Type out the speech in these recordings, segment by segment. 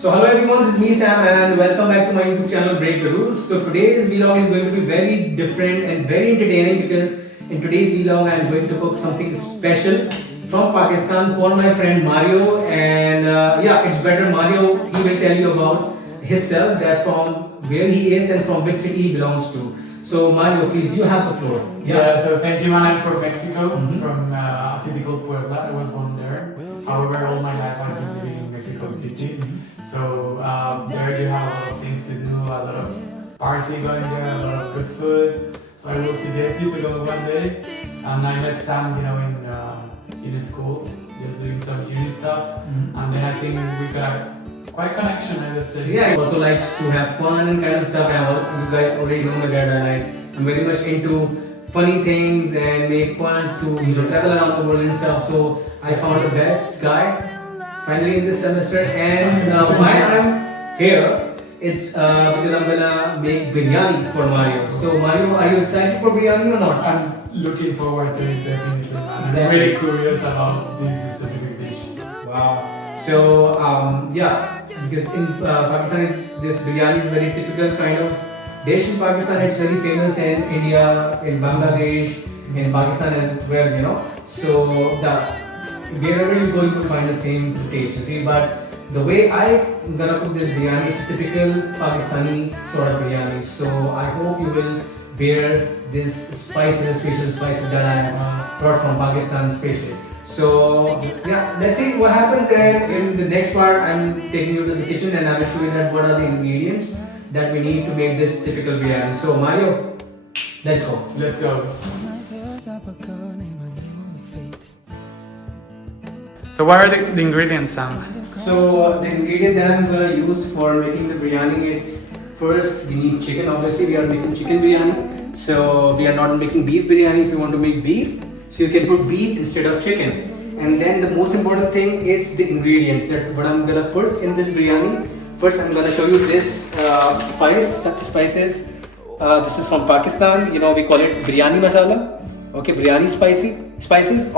So hello everyone, this is me Sam and welcome back to my YouTube channel Break the Rules. So today's vlog is going to be very different and very entertaining because in today's vlog I am going to cook something special from Pakistan for my friend Mario, and yeah, it's better Mario, he will tell you about himself, that from where he is and from which city he belongs to. So Mario, please, you have the floor. Yeah, so thank you, man. I'm from Mexico, Mhm. from a city called Puebla. I was born there. However, all my life I've been living in Mexico City. So there you have a lot of things to do, a lot of party going there, a lot of good food. So I will suggest you to go one day. And I met Sam, in school, just doing some uni stuff. And then I think we got quite connection, I would say. Yeah, he also likes to have fun and kind of stuff. You guys already know that I'm very much into funny things and make fun to travel around the world and stuff. So I found the best guy finally in this semester. And why I'm here, it's because I'm gonna make biryani for Mario. So Mario, are you excited for biryani or not? I'm looking forward to it, definitely, man. I'm Exactly. really curious about this specific dish. Wow. So yeah, because in Pakistan, this biryani is very typical kind of dish in Pakistan. It's very famous in India, in Bangladesh, in Pakistan as well. So wherever you go, you will find the same taste. You see, but the way I'm gonna cook this biryani, it's a typical Pakistani sort of biryani. So I hope you will bear this spices, special spices that I have brought from Pakistan, especially. So yeah, let's see what happens. As in the next part, I'm taking you to the kitchen and I will show you that what are the ingredients that we need to make this typical biryani. So Mario, let's go. Let's go. So what are the ingredients, Sam? So the ingredient that I'm gonna use for making the biryani, it's first we need chicken. Obviously, we are making chicken biryani. So we are not making beef biryani. If you want to make beef, so you can put beef instead of chicken. And then the most important thing, it's the ingredients that what I'm gonna put in this biryani. First, I'm gonna show you this spices. This is from Pakistan. We call it biryani masala. Okay, biryani spices,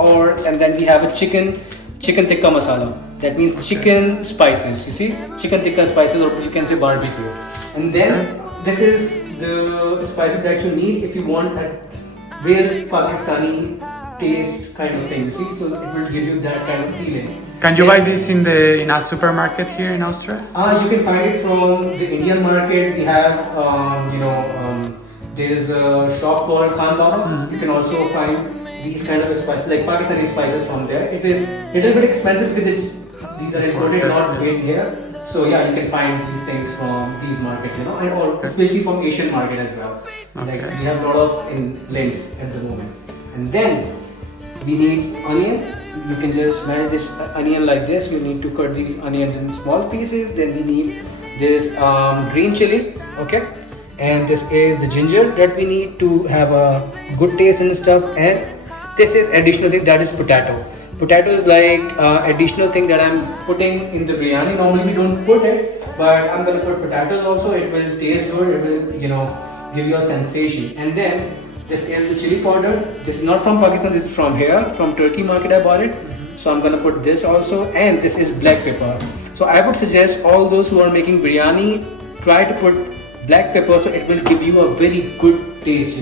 and then we have a chicken tikka masala. That means chicken spices. You see, chicken tikka spices, or you can say barbecue. And then this is the spices that you need if you want a real Pakistani taste kind of thing. You see, so it will give you that kind of feeling. Can you buy this in a supermarket here in Austria? You can find it from the Indian market. We have, there is a shop called Khan Baba. You can also find these kind of spices, like Pakistani spices from there. It is a little bit expensive because these are imported, not made here. So yeah, you can find these things from these markets, and especially from Asian market as well. Like we have a lot of in lens at the moment. And then we need onion. You can just manage this onion like this. You need to cut these onions in small pieces. Then we need this green chili, okay? And this is the ginger that we need to have a good taste and stuff. And this is additional thing, that is potato. Potato is like additional thing that I'm putting in the biryani. Normally we don't put it, but I'm gonna put potatoes also. It will taste good. It will, give you a sensation. And then this is the chili powder. This is not from Pakistan. This is from here, from Turkey market. I bought it. So I'm gonna put this also. And this is black pepper. So I would suggest all those who are making biryani, try to put black pepper, so it will give you a very good taste,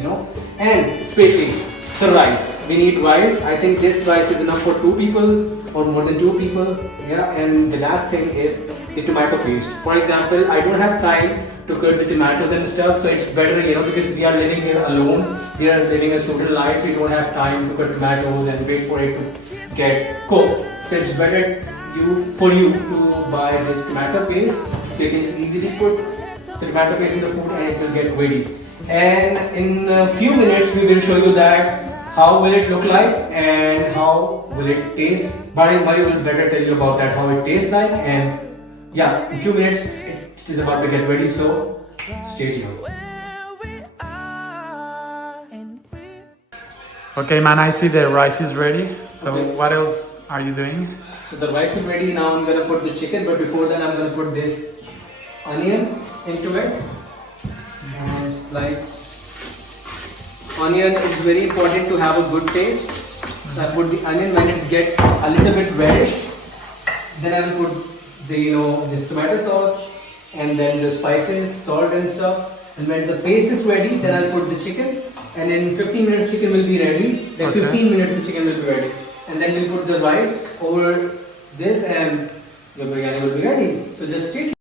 And especially the rice. We need rice. I think this rice is enough for 2 people or more than 2 people. Yeah. And the last thing is the tomato paste. For example, I don't have time to cut the tomatoes and stuff, so it's better, because we are living here alone. We are living a student life. We don't have time to cut tomatoes and wait for it to get cooked. So it's better for you to buy this tomato paste. So you can just easily put the tomato paste in the food and it will get ready. And in a few minutes we will show you that how will it look like and how will it taste. Mario will better tell you about that, how it tastes like. And yeah, in a few minutes it is about to get ready, so stay tuned. Okay, man, I see the rice is ready. So Okay. what else are you doing? So the rice is ready. Now I'm gonna put the chicken, but before that I'm gonna put this onion into it. And it's like, onion is very important to have a good taste. So I put the onion when it's get a little bit reddish. Then I will put this tomato sauce, and then the spices, salt and stuff. And when the paste is ready, then I'll put the chicken, and in 15 minutes chicken will be ready. Then Okay. 15 minutes the chicken will be ready, and then we'll put the rice over this, and your biryani will be ready. So just stay tuned.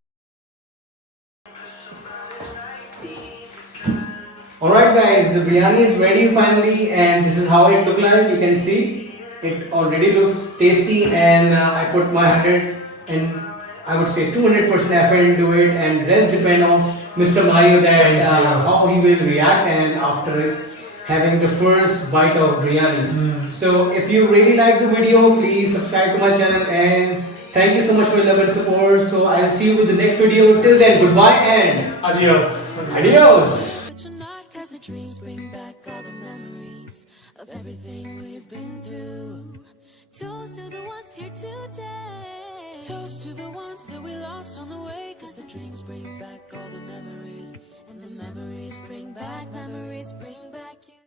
Alright guys, the biryani is ready finally, and this is how it look like. You can see it already looks tasty, and I put my 100 and I would say 200% effort into it, and rest depend on Mr. Mario that Thank you. how he will react and after having the first bite of biryani. So if you really like the video, please subscribe to my channel, and thank you so much for your love and support. So I'll see you with the next video. Till then, goodbye and Adios. adios. But you're not, 'cause the dreams bring back all the memories of everything we've been through. Toast to the ones here today. Toast to the ones that we lost on the way. 'Cause the dreams bring back all the memories. And the memories bring back, memories bring back.